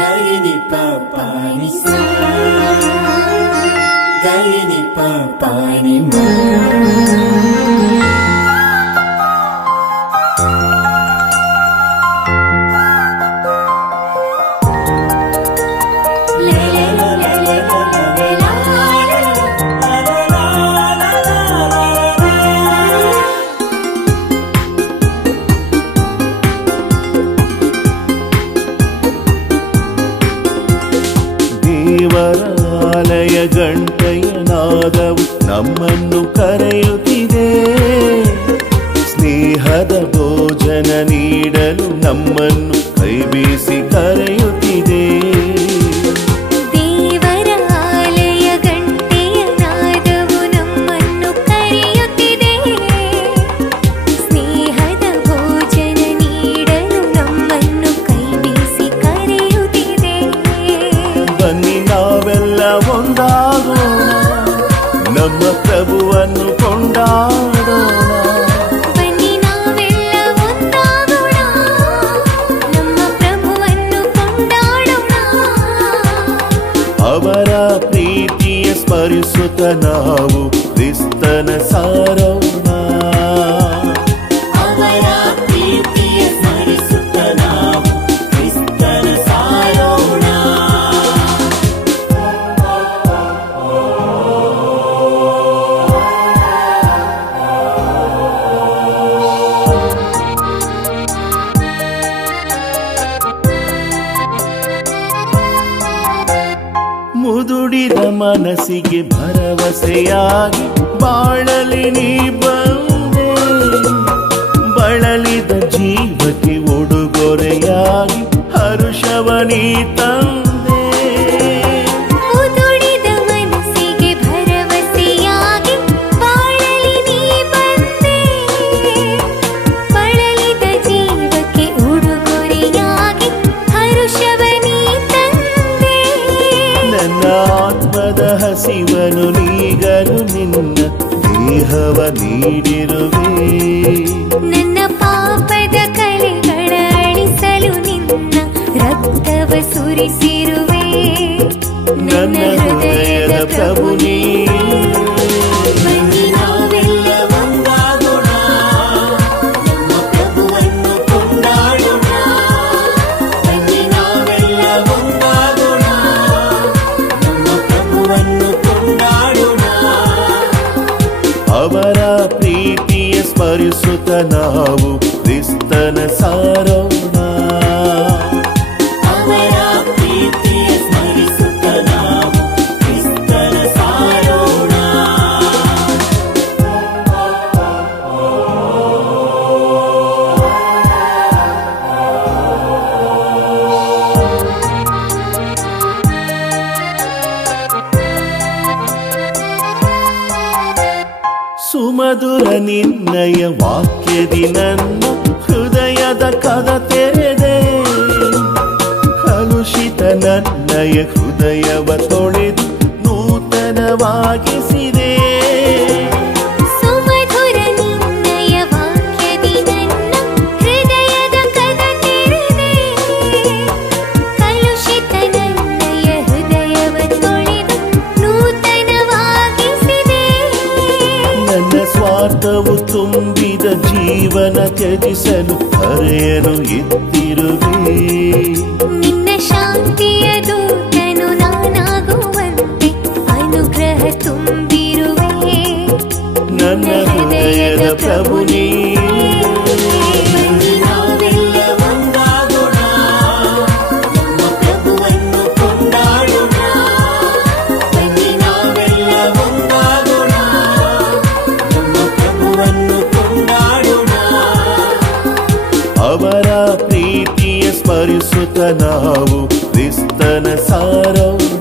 ಗರಿನಿ ಪಾನಿ ಸಾ ಗರಿನಿ ಪಾನಿ ಮಾ ದೇವರಾಲಯ ಗಂಟೆಯ ನಾದವು ನಮ್ಮನ್ನು ಕರೆಯುತ್ತಿದೆ. ಸ್ನೇಹದ ಭೋಜನ ನೀಡಲು ನಮ್ಮನ್ನು ಕೈಬೀಸಿ ಕರೆಯುತ್ತಿದೆ. ದೇವರಾಲಯ ಗಂಟೆಯ ನಾದವು ನಮ್ಮನ್ನು ಕರೆಯುತ್ತಿದೆ. ಸ್ನೇಹದ ಭೋಜನ ನೀಡಲು ನಮ್ಮನ್ನು ಕೈಬೀಸಿ ಕರೆಯುತ್ತಿದೆ. ಬನ್ನಿ ನಾವೆಲ್ಲ ಒಂದಾಗೋಣ, ನಮ್ಮ ಪ್ರಭುವನ್ನು ಕೊಂಡಾಡೋಣ. ಬನ್ನಿ ನಾವೆಲ್ಲ ಒಂದಾಗೋಣ, ನಮ್ಮ ಪ್ರಭುವನ್ನು ಕೊಂಡಾಡೋಣ. ಅವರ ಪ್ರೀತಿಯ ಸ್ಮರಿಸುತ್ತ ನಾವು ಕ್ರಿಸ್ತನ ಸಾರೋಣ. ಅವರ ಪ್ರೀತಿಯ ಸ್ಮರಿಸುತ್ತ ನಾವು ಕ್ರಿಸ್ತನ ಸಾರೋಣ. ಮುದುಡಿದ ಮನಸ್ಸಿಗೆ ಭರವಸೆಯಾಗಿ ಬಾಳಲಿ ನೀ ಬಂದೆ. ಬಳಲಿದ ಜೀವಕ್ಕೆ ಉಡುಗೊರೆಯಾಗಿ ಹರುಷವ ನೀ ತಂದೆ. ಮುದುಡಿದ ಮನಸ್ಸಿಗೆ ಭರವಸೆಯಾಗಿ ಬಾಳಲಿ ನೀ ಬಂದೆ. ಬಳಲಿದ ಜೀವಕ್ಕೆ ಉಡುಗೊರೆಯಾಗಿ ಹರುಷವ ನೀ ತಂದೆ. ನನ್ನ ಆತ್ಮದ ಹಸಿವನು ನೀಗಲು ನಿನ್ನ ದೇಹವ ನೀಡಿರುವೆ. ನನ್ನ ಪಾಪದ ಕಲೆಗಳ ಅಳಿಸಲು ನಿನ್ನ ರಕ್ತವ ಸುರಿಸಿರುವೆ. ನನ್ನ ಹೃದಯದ ಪ್ರಭು ನೀ. ಬನ್ನಿ ನಾವೆಲ್ಲ ಒಂದಾಗೋಣ, ನಮ್ಮ ಪ್ರಭುವನ್ನು ಕೊಂಡಾಡೋಣ. ಬನ್ನಿ ನಾವೆಲ್ಲ ಒಂದಾಗೋಣ, ನಮ್ಮ ಪ್ರಭುವನ್ನು ಕೊಂಡಾಡೋಣ. ಅವರ ಪ್ರೀತಿಯ ಸ್ಮರಿಸುತ್ತ ನಾವು ಕ್ರಿಸ್ತನ ಸಾರೋಣ. ಅವರ ಪ್ರೀತಿಯ ಸ್ಮರಿಸುತ್ತ ನಾವು ಕ್ರಿಸ್ತನ ಸಾರೋಣ. ಸುಮಧುರ ನಿನ್ನಯ ವಾಕ್ಯದಿ ನನ್ನ ಹೃದಯದ ಕದ ತೆರೆದೆ. ಕಲುಷಿತ ನನ್ನಯ ಹೃದಯವ ತೊಳೆದು ನೂತನವಾಗಿಸಿದೆ. ಸುಮಧುರ ನಿನ್ನಯ ವಾಕ್ಯದಿ ನನ್ನ ಹೃದಯದ ಕದ ತೆರೆದೆ. ಕಲುಷಿತ ನನ್ನಯ ಹೃದಯವ ತೊಳೆದು ನೂತನವಾಗಿಸಿದೆ. ನನ್ನ ಸ್ವಾರ್ಥವು ತುಂಬಿದ ಜೀವನ ತ್ಯಜಿಸಲು ಹರೆಯಲು ಎತ್ತಿರುವೆ. ನಿನ್ನ ಶಾಂತಿಯ ದೂತನು ನಾನಾಗುವಂತೆ ಅನುಗ್ರಹ ತುಂಬಿರುವೆ. ನನ್ನ ಹೃದಯದ ಪ್ರಭು ನೀ. ಬನ್ನಿ ನಾವೆಲ್ಲ ಒಂದಾಗೋಣ, ನಮ್ಮ ಪ್ರಭುವನ್ನು ಕೊಂಡಾಡೋಣ. ಬನ್ನಿ ನಾವೆಲ್ಲ ಒಂದಾಗೋಣ, ನಮ್ಮ ಪ್ರಭುವನ್ನು ಕೊಂಡಾಡೋಣ. ಅವರ ಪ್ರೀತಿಯ ಸ್ಮರಿಸುತ್ತ ನಾವು ಕ್ರಿಸ್ತನ ಸಾರೋಣ.